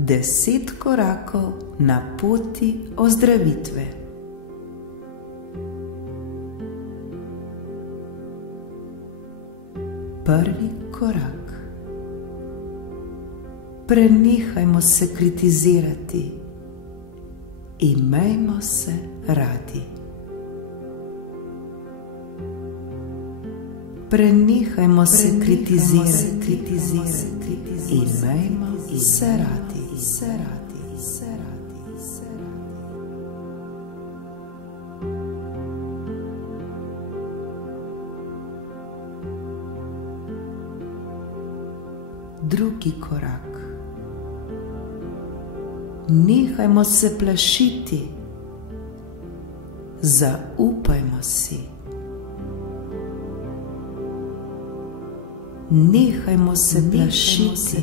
10 korakov na poti ozdravitve. Prvi korak. Prenehajmo se kritizirati. Imejmo se radi. Prenehajmo se kritizirati. Imejmo se radi. Drugi korak. Nehajmo se plašiti. Zaupajmo si. Nehajmo se plašiti.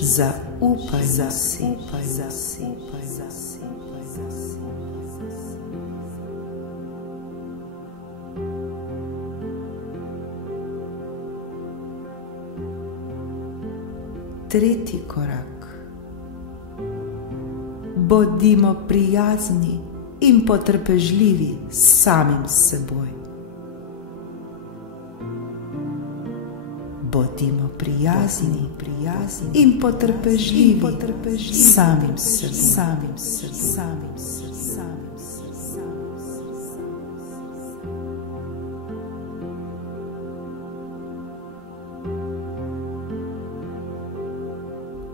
Zaupajmo si. Tretji korak. Bodimo prijazni in potrpežljivi s samim seboj. Bodimo prijazni in potrpežljivi s samim seboj.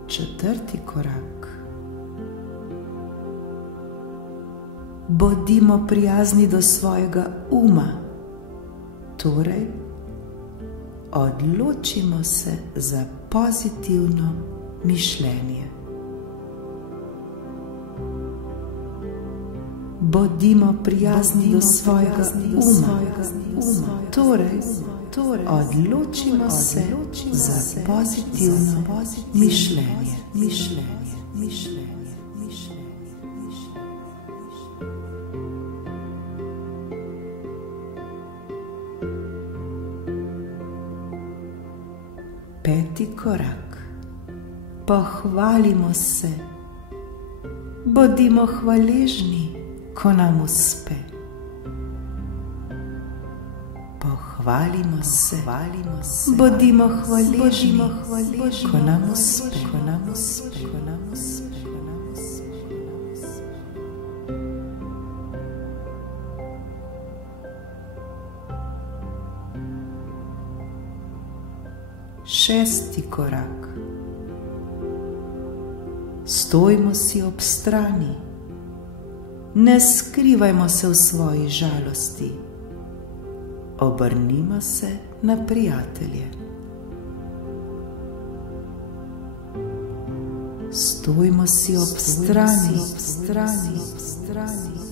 Četrti korak. Bodimo prijazni do svojega uma, torej odločimo se za pozitivno mišljenje. Bodimo prijazni do svojega uma, torej odločimo se za pozitivno mišljenje. Peti korak. Pohvalimo se. Bodimo hvaležni, ko nam uspe. Pohvalimo se. Bodimo hvaležni, ko nam uspe. Šesti korak. Stojimo si ob strani. Ne skrivajmo se v svoji žalosti. Obrnimo se na prijatelje. Stojimo si ob strani.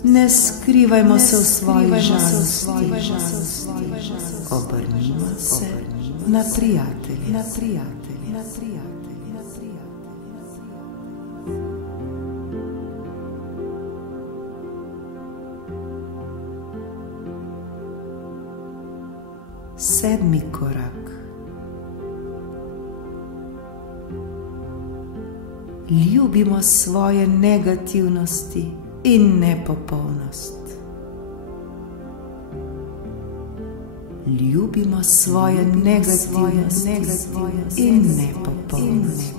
Ne skrivajmo se v svoji žalosti. Obrnimo se na prijatelje. Sedmi korak. Ljubimo svoje negativnosti in nepopolnost. Ljubimo svoje negativnosti in nepopolnost.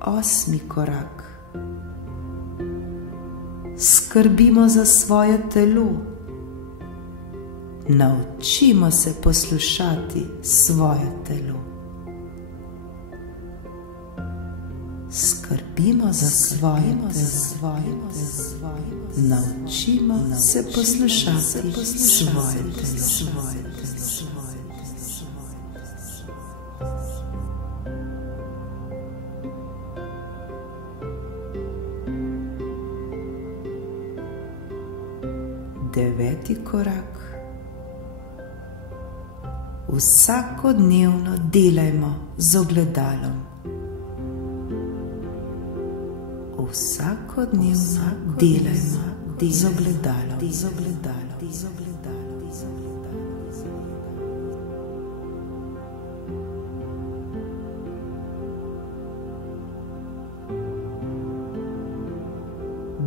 Osmi korak. Skrbimo za svoje telo. Naučimo se poslušati svoje telo. Skrbimo za svoje telo. Naučimo se poslušati svoje telo. Deveti korak. Vsakodnevno delajmo z ogledalom. Vsakodnevno delajmo z ogledalom.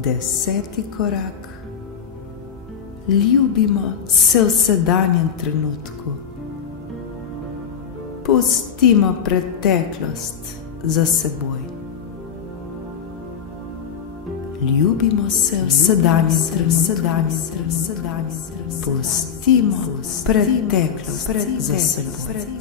Deseti korak. Ljubimo se v sedanjem trenutku. Pustimo preteklost za seboj. Ljubimo se v sedanjem trenutku. Pustimo preteklost za seboj.